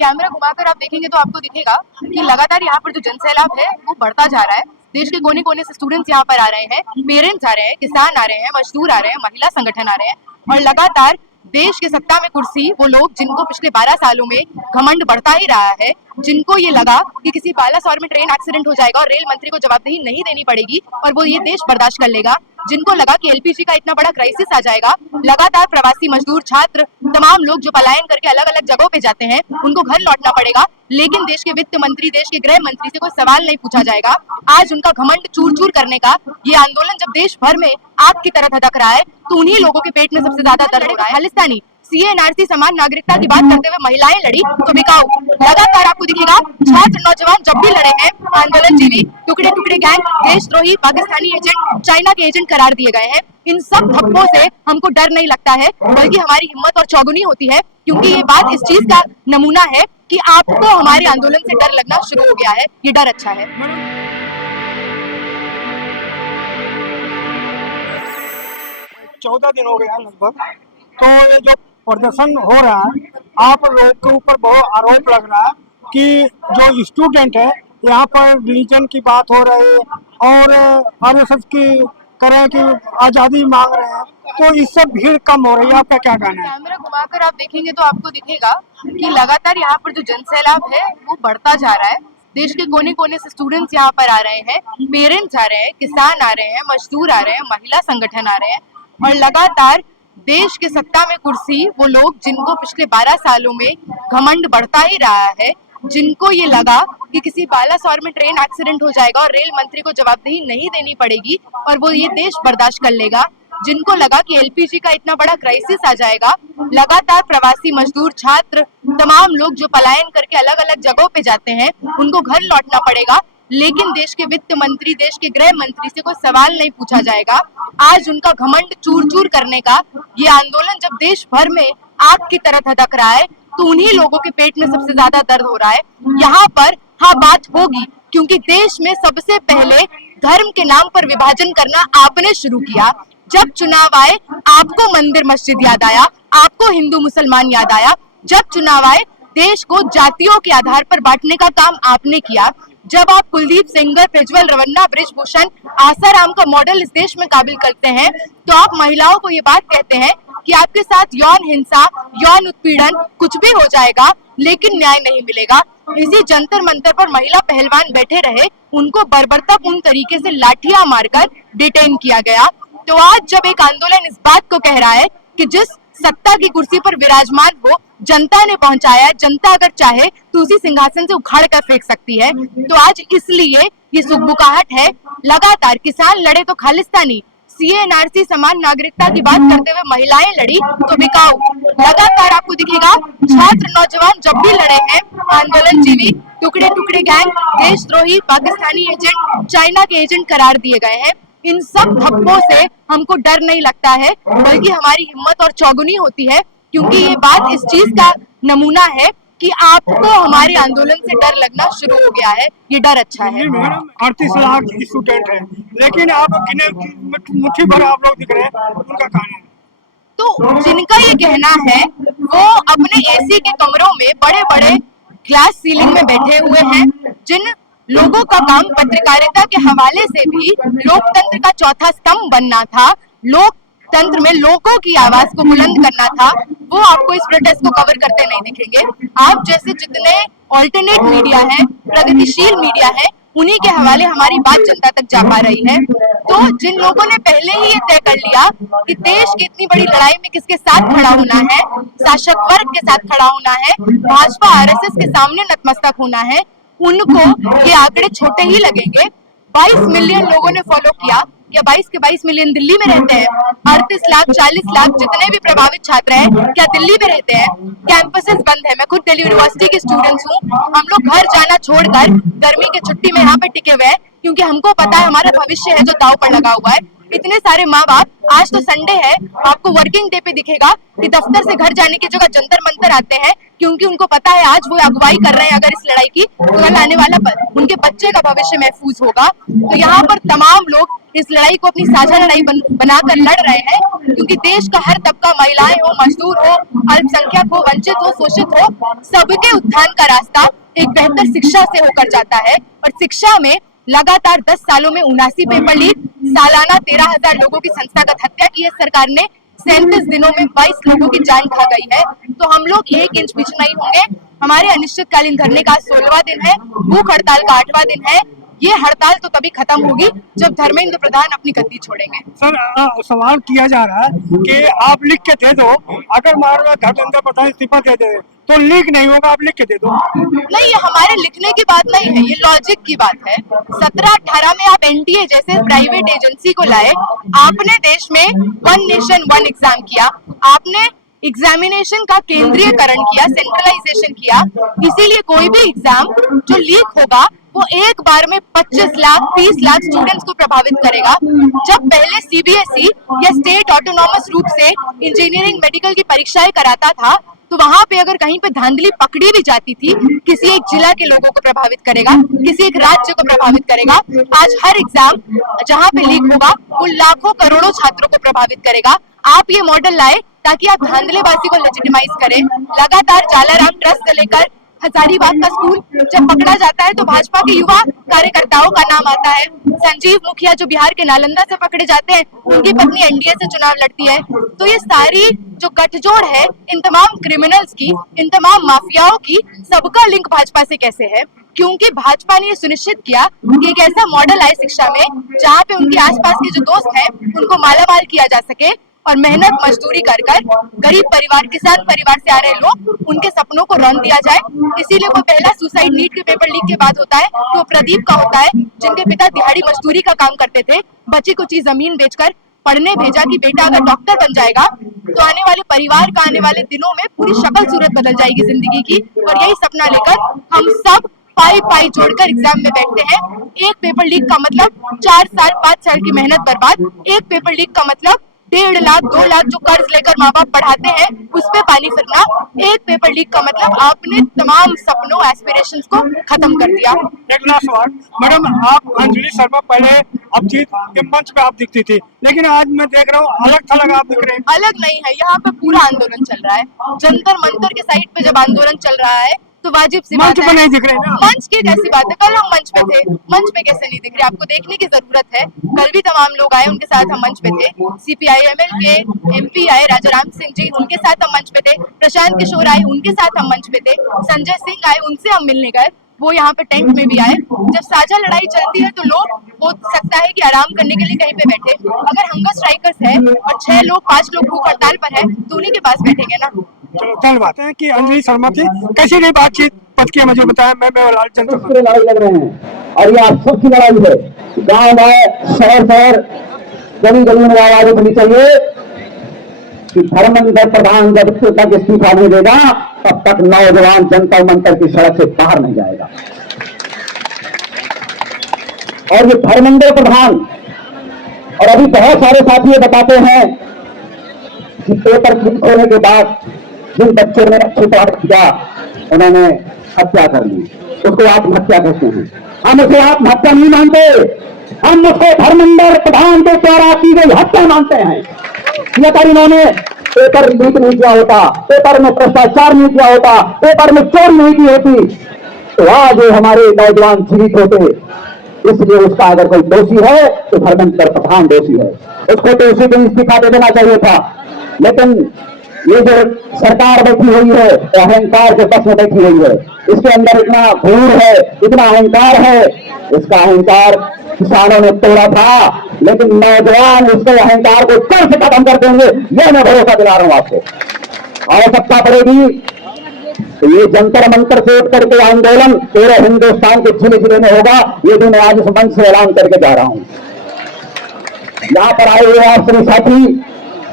Camera घुमाकर आप देखेंगे तो आपको दिखेगा कि लगातार यहाँ पर जो जनसैलाब है वो बढ़ता जा रहा है। देश के कोने कोने से स्टूडेंट्स यहाँ पर आ रहे हैं, पेरेंट्स आ रहे हैं, किसान आ रहे हैं, मजदूर आ रहे हैं, महिला संगठन आ रहे हैं और लगातार देश के सत्ता में कुर्सी वो लोग जिनको पिछले 12 सालों में घमंड बढ़ता ही रहा है, जिनको ये लगा कि किसी बालासोर में ट्रेन एक्सीडेंट हो जाएगा और रेल मंत्री को जवाबदेही नहीं देनी पड़ेगी और वो ये देश बर्दाश्त कर लेगा, जिनको लगा कि एलपीजी का इतना बड़ा क्राइसिस आ जाएगा, लगातार प्रवासी मजदूर, छात्र, तमाम लोग जो पलायन करके अलग अलग जगहों पे जाते हैं उनको घर लौटना पड़ेगा, लेकिन देश के वित्त मंत्री, देश के गृह मंत्री से कोई सवाल नहीं पूछा जाएगा। आज उनका घमंड चूर चूर करने का ये आंदोलन जब देश भर में आग की तरह धधक रहा है तो उन्हीं लोगों के पेट में सबसे ज्यादा दर्द हो रहा है। खालिस्तानी सीएनआरसी समान नागरिकता की बात करते हुए महिलाएं लड़ी तो बिकाऊ, लगातार आपको दिखेगा छात्र नौजवान जब भी लड़े हैं, आंदोलन जीवी, टुकड़े टुकड़े गैंग, देशद्रोही, पाकिस्तानी एजेंट, चाइना के एजेंट करार दिए गए हैं। इन सब धब्बों से हमको डर नहीं लगता है, बल्कि हमारी हिम्मत और चौगुनी होती है, क्योंकि ये बात इस चीज का नमूना है कि आपको हमारे आंदोलन से डर लगना शुरू हो गया है। ये डर अच्छा है। 14 दिन हो गए हैं लगभग। तो ये जो प्रदर्शन हो रहा है, आप लोग के ऊपर बहुत आरोप लग रहा है कि जो स्टूडेंट है यहाँ पर रिलीजन की बात हो रही है और आरएसएस की करें कि आज़ादी मांग रहे हैं, तो इससे भीड़ कम हो रही है। आपका क्या कहना है? कैमरा घुमाकर आप देखेंगे तो आपको दिखेगा कि लगातार यहाँ पर जो जनसैलाब है वो बढ़ता जा रहा है। देश के कोने कोने से स्टूडेंट्स यहाँ पर आ रहे हैं, पेरेंट्स आ रहे हैं, किसान आ रहे हैं, मजदूर आ रहे हैं, महिला संगठन आ रहे हैं और लगातार देश के सत्ता में कुर्सी वो लोग जिनको पिछले 12 सालों में घमंड बढ़ता ही रहा है, जिनको ये लगा कि किसी बालासोर में ट्रेन एक्सीडेंट हो जाएगा और रेल मंत्री को जवाबदेही नहीं देनी पड़ेगी और वो ये देश बर्दाश्त कर लेगा, जिनको लगा कि एलपीजी का इतना बड़ा क्राइसिस आ जाएगा, लगातार प्रवासी मजदूर, छात्र, तमाम लोग जो पलायन करके अलग अलग जगहों पे जाते हैं उनको घर लौटना पड़ेगा, लेकिन देश के वित्त मंत्री, देश के गृह मंत्री से कोई सवाल नहीं पूछा जाएगा। आज उनका घमंड चूर चूर करने का ये आंदोलन जब देश भर में आग की तरह धधक रहा है तो उन्हीं लोगों के पेट में सबसे ज्यादा दर्द हो रहा है। यहाँ पर हाँ बात होगी, क्योंकि देश में सबसे पहले धर्म के नाम पर विभाजन करना आपने शुरू किया। जब चुनाव आए आपको मंदिर मस्जिद याद आया, आपको हिंदू मुसलमान याद आया। जब चुनाव आए देश को जातियों के आधार पर बांटने का काम आपने किया। जब आप कुलदीप सेंगर, प्रज्वल रवन्ना, बृजभूषण, आसाराम का मॉडल इस देश में काबिल करते हैं तो आप महिलाओं को ये बात कहते हैं कि आपके साथ यौन हिंसा, यौन उत्पीड़न कुछ भी हो जाएगा लेकिन न्याय नहीं मिलेगा। इसी जंतर मंतर पर महिला पहलवान बैठे रहे, उनको बर्बरतापूर्ण तरीके से लाठियां मारकर डिटेन किया गया। तो आज जब एक आंदोलन इस बात को कह रहा है कि जिस सत्ता की कुर्सी पर विराजमान हो जनता ने पहुंचाया है, जनता अगर चाहे तो उसी सिंहासन से उखाड़ कर फेंक सकती है, तो आज इसलिए ये सुखबुकाहट है। लगातार किसान लड़े तो खालिस्तानी, सीएनआरसी समान नागरिकता की बात करते हुए महिलाएं लड़ी तो बिकाऊ, लगातार आपको दिखेगा छात्र नौजवान जब भी लड़े हैं, आंदोलन जीवी, टुकड़े टुकड़े गैंग, देशद्रोही, पाकिस्तानी एजेंट, चाइना के एजेंट करार दिए गए हैं। इन सब धब्बों से हमको डर नहीं लगता है, बल्कि हमारी हिम्मत और चौगुनी होती है, क्योंकि ये बात इस चीज का नमूना है कि आपको हमारे आंदोलन से डर लगना शुरू हो गया है। ये डर अच्छा है। मैडम 38 लाख स्टूडेंट हैं, लेकिन आप गिने मुट्ठी भर आप लोग दिख रहे हैं, उनका कहना है? तो जिनका ये कहना है वो अपने एसी के कमरों में बड़े बड़े ग्लास सीलिंग में बैठे हुए हैं, जिन लोगों का काम पत्रकारिता के हवाले से भी लोकतंत्र का चौथा स्तंभ बनना था, लोकतंत्र में लोगों की आवाज को बुलंद करना था, वो आपको इस प्रोटेस्ट को कवर करते नहीं दिखेंगे। आप जैसे जितने ऑल्टरनेट मीडिया है, प्रगतिशील मीडिया है, उन्हीं के हवाले हमारी बात जनता तक जा पा रही है। तो जिन लोगों ने पहले ही ये तय कर लिया कि देश की इतनी बड़ी लड़ाई में किसके साथ खड़ा होना है, शासक वर्ग के साथ खड़ा होना है, भाजपा आरएसएस के सामने नतमस्तक होना है, उनको ये आंकड़े छोटे ही लगेंगे। 22 मिलियन लोगों ने फॉलो किया, क्या 22 के 22 मिलियन दिल्ली में रहते हैं? 38 लाख 40 लाख जितने भी प्रभावित छात्र हैं क्या दिल्ली में रहते हैं? कैंपसेस बंद है। मैं खुद दिल्ली यूनिवर्सिटी के स्टूडेंट्स हूँ, हम लोग घर जाना छोड़कर गर्मी की छुट्टी में यहाँ पे टिके हुए हैं, क्योंकि हमको पता है हमारा भविष्य है जो दांव पर लगा हुआ है। इतने सारे माँ बाप, आज तो संडे है, आपको वर्किंग डे पे दिखेगा कि दफ्तर से घर जाने की जगह जंतर मंतर आते हैं, क्योंकि उनको पता है आज वो अगुवाई कर रहे हैं अगर इस लड़ाई की, तो कल आने वाला उनके बच्चे का भविष्य महफूज होगा। तो यहाँ पर तमाम लोग इस लड़ाई को अपनी साझा लड़ाई बनाकर लड़ रहे हैं, क्योंकि देश का हर तबका, महिलाएं हो, मजदूर हो, अल्पसंख्यक हो, वंचित हो, शोषित हो, सबके उत्थान का रास्ता एक बेहतर शिक्षा से होकर जाता है। और शिक्षा में लगातार 10 सालों में 79 पेपर लीक, सालाना 13,000 लोगों की संस्थागत हत्या की है सरकार ने, 37 दिनों में 22 लोगों की जान खा गई है। तो हम लोग 1 इंच पीछे नहीं होंगे। हमारे अनिश्चितकालीन धरने का 16वां दिन है, भूख हड़ताल का 8वां दिन है। ये हड़ताल तो तभी खत्म होगी जब धर्मेंद्र प्रधान अपनी गद्दी छोड़ेंगे। सर, सवाल किया जा रहा है कि आप लिख के दे दो, अगर मान लो धर्मेंद्र प्रधान इस्तीफा दे दे तो लीक नहीं होगा, आप लिख के दे दो। नहीं, ये हमारे लिखने की बात नहीं है, ये लॉजिक की बात है। 17-18 में आप एनटीए जैसे प्राइवेट एजेंसी को लाए, आपने देश में 1 नेशन 1 एग्जाम किया, आपने एग्जामिनेशन का केंद्रीयकरण किया, सेंट्रलाइजेशन किया। इसीलिए कोई भी एग्जाम जो लीक होगा वो एक बार में 25 लाख 30 लाख स्टूडेंट्स को प्रभावित करेगा। जब पहले सीबीएसई या स्टेट ऑटोनॉमस रूप से इंजीनियरिंग मेडिकल की परीक्षाएं कराता था, तो वहां पे अगर कहीं पे धांधली पकड़ी भी जाती थी, किसी एक जिला के लोगों को प्रभावित करेगा, किसी एक राज्य को प्रभावित करेगा। आज हर एग्जाम जहां पे लीक होगा वो लाखों करोड़ों छात्रों को प्रभावित करेगा। आप ये मॉडल लाए ताकि आप धांधलेबाजी को लेजिटिमाइज करें। लगातार जालाराम ट्रस्ट से लेकर हजारीबाग का स्कूल जब पकड़ा जाता है तो भाजपा के युवा कार्यकर्ताओं का नाम आता है। संजीव मुखिया जो बिहार के नालंदा से पकड़े जाते हैं, उनकी पत्नी एनडीए से चुनाव लड़ती है। तो ये सारी जो गठजोड़ है इन तमाम क्रिमिनल्स की, इन तमाम माफियाओं की, सबका लिंक भाजपा से कैसे है? क्योंकि भाजपा ने ये सुनिश्चित किया कि एक ऐसा मॉडल आए शिक्षा में जहाँ पे उनके आसपास के जो दोस्त हैं उनको मालामाल किया जा सके, और मेहनत मजदूरी कर कर गरीब परिवार, किसान परिवार से आ रहे लोग, उनके सपनों को रौंद दिया जाए। इसीलिए वो पहला सुसाइड नीट के पेपर लीक के बाद होता है तो प्रदीप का होता है, जिनके पिता दिहाड़ी मजदूरी का काम करते थे, बची कुची जमीन बेचकर पढ़ने भेजा कि बेटा अगर डॉक्टर बन जाएगा तो आने वाले परिवार का, आने वाले दिनों में पूरी शक्ल सूरत बदल जाएगी जिंदगी की। और यही सपना लेकर हम सब पाई पाई जोड़कर एग्जाम में बैठते हैं। एक पेपर लीक का मतलब 4 साल 5 साल की मेहनत बर्बाद, एक पेपर लीक का मतलब 1.5 लाख 2 लाख जो कर्ज लेकर माँ बाप पढ़ाते हैं उस पे पानी फिरना। एक पेपर लीक का मतलब आपने तमाम सपनों, एस्पिरेशंस को खत्म कर दिया। एक लास्ट सवाल, मैडम, आप अंजलि शर्मा पहले अपजीत के मंच पे आप दिखती थी, लेकिन आज मैं देख रहा हूँ अलग थलग आप दिख रहे हैं। अलग नहीं है, यहाँ पे पूरा आंदोलन चल रहा है। जंतर मंतर के साइड पे जब आंदोलन चल रहा है तो वाजिब सी बात है। मंच पे नहीं दिख रहे ना? मंच की कैसी बात है, कल हम मंच पे थे, मंच पे कैसे नहीं दिख रहे? आपको देखने की जरूरत है। कल भी तमाम लोग आए, उनके साथ हम मंच पे थे। CPIML के MP आए, राजाराम सिंह जी, उनके साथ हम मंच पे थे। प्रशांत किशोर आए, उनके साथ हम मंच पे थे। संजय सिंह आए, उनसे हम मिलने गए, वो यहाँ पे टेंट में भी आए। जब साझा लड़ाई चलती है तो लोग हो सकता है कि आराम करने के लिए कहीं पे बैठे, अगर हंगर स्ट्राइकर्स है और 6 लोग 5 लोग भूख हड़ताल पर है तो उन्हीं के पास बैठेंगे ना। चलो, धन्यवाद है कि अंजलि शर्मा थी। कैसी नहीं बातचीत पद की मुझे बताया। मैं लाल चंद्र लड़ाई लड़ रहे हैं और ये आप सबकी लड़ाई है। गांव गांव, शहर शहर, गली गली में आवाज उठनी चाहिए कि धर्मेंद्र प्रधान जब तक इस्तीफा नहीं देगा तब तक नौजवान जंतर मंतर की सड़क से बाहर नहीं जाएगा। और ये धर्मेंद्र प्रधान और अभी बहुत सारे साथी बताते हैं कि पेपर लीक होने के बाद जिन बच्चों ने छुपा किया उन्होंने हत्या कर ली, उसको आत्महत्या कहते हैं। हम उसे आत्महत्या नहीं मानते, हम उसे धर्मेंद्र प्रधान के द्वारा की गई हत्या मानते हैं। अगर इन्होंने पेपर लीक नहीं किया होता, पेपर में भ्रष्टाचार नहीं किया होता, पेपर में चोरी नहीं की होती तो आज हमारे नौजवान जीवित होते। इसलिए उसका अगर कोई दोषी है तो धर्मेंद्र प्रधान दोषी है, उसको तो उसी दिन इस्तीफा दे देना चाहिए था। लेकिन ये जो सरकार बैठी हुई है, अहंकार के बस में बैठी हुई है, इसके अंदर इतना घूर है, इतना अहंकार है। इसका अहंकार किसानों ने तोड़ा था, लेकिन नौजवान उसके अहंकार को जड़ से खत्म कर देंगे, यह मैं भरोसा दिला रहा हूं आपको। आवश्यकता पड़ेगी तो ये जंतर मंतर से उठ करके आंदोलन पूरे हिंदुस्तान के जिले जिले में होगा। ये भी मैं आज इस मंच से ऐलान करके जा रहा हूं। यहां पर आए हुए आप सभी साथी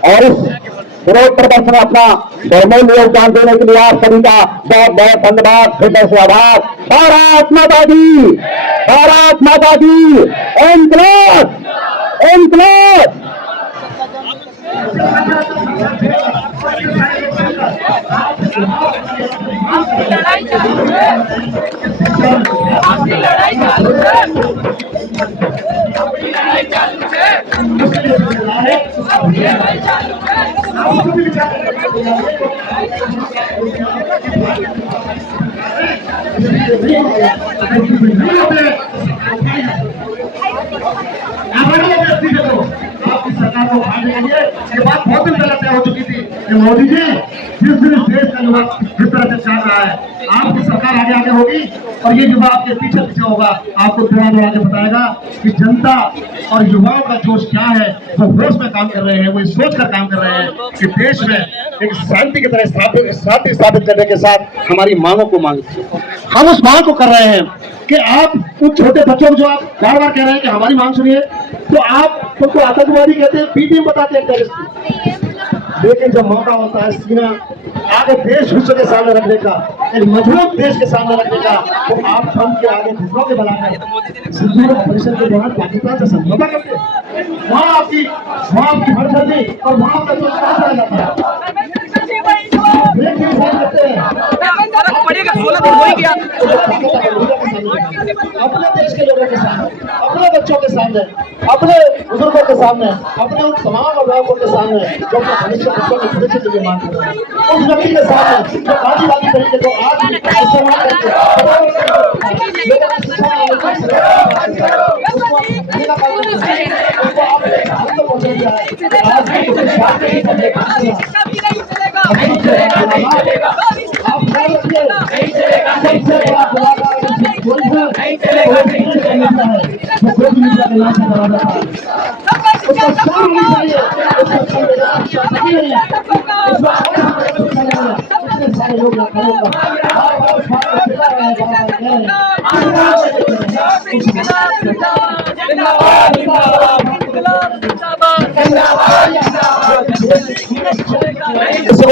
और इस विरोध प्रदर्शन में अपना बहुमूल्य योगदान देने के लिए आप सभी का बहुत बहुत धन्यवाद, हृदय से आभार। भारत माता की, भारत माता की, इनकलाब, इनकलाब। लड़ाई चालू है, अपनी लड़ाई चालू है, अपनी लड़ाई चालू है, अपनी लड़ाई चालू है। आपकी सरकार को उठाने के लिए ये बात बहुत दिन पहले तय हो चुकी थी कि मोदी जी जिस दिन देश का युवा जिस तरह से चल रहा है, आपकी सरकार आगे आगे होगी और ये युवा आपके पीछे पीछे होगा, आपको थोड़ा दौड़ा के बताएगा कि जनता और युवाओं का जोश क्या है। वो होश में काम कर रहे हैं, वो सोच कर काम कर रहे हैं कि देश में एक शांति की तरह शांति स्थापित करने के साथ हमारी मांगों को मांगे। हम उस मांग को कर रहे हैं कि आप उन छोटे बच्चों को जो आप बार बार कह रहे हैं कि हमारी मांग सुनिए, तो आप उनको आतंकवादी कहते हैं, पीटीएम बताते हैं टेररिस्ट। लेकिन जब मौका होता है सीना आगे देश विश्व के सामने रखने का, एक मजबूत देश के सामने रखने का, तो आप फ्रंट के आगे घुसरों के बनाकर सिंदूर ऑपरेशन के दौरान पाकिस्तान से समझौता करते हैं। वहाँ आपकी हरसदी और वहाँ आपका जो कहा जाता है पड़ेगा, 16 दिन हो ही गया। अपने देश के लोगों के सामने, अपने बच्चों के सामने, अपने बुजुर्गों के सामने, अपने उन तमाम अभिभावकों के सामने जो अपने भविष्य बच्चों के भविष्य के लिए मांग कर रहे हैं, उस व्यक्ति के सामने जो आदिवासी तरीके को आज भी इस्तेमाल करके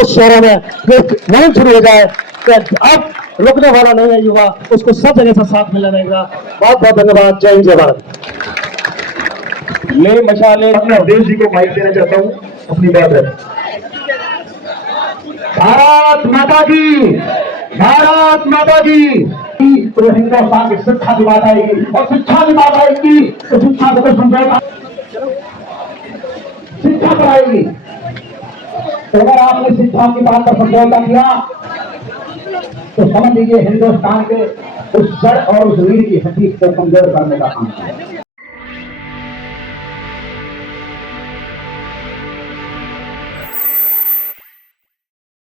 शहरों में नहीं शुरू हो जाए कि अब रुकने वाला नहीं है युवा, उसको सब जगह से साथ मिलना रहेगा। बहुत बहुत धन्यवाद। जय हिंद, जय भारत। ले मशाले अपने देश जी को माइक देना चाहता हूँ, अपनी बात है। भारत माता की, भारत माता की। तो हिंदुस्तान की शिक्षा की बात आएगी और शिक्षा की बात आएगी तो शिक्षा को समझौता, शिक्षा पर आएगी। तो अगर आपने शिक्षा की बात पर समझौता किया तो समझ लीजिए हिंदुस्तान के उस जड़ और उस रीढ़ की हड्डी को कमजोर करने का काम है।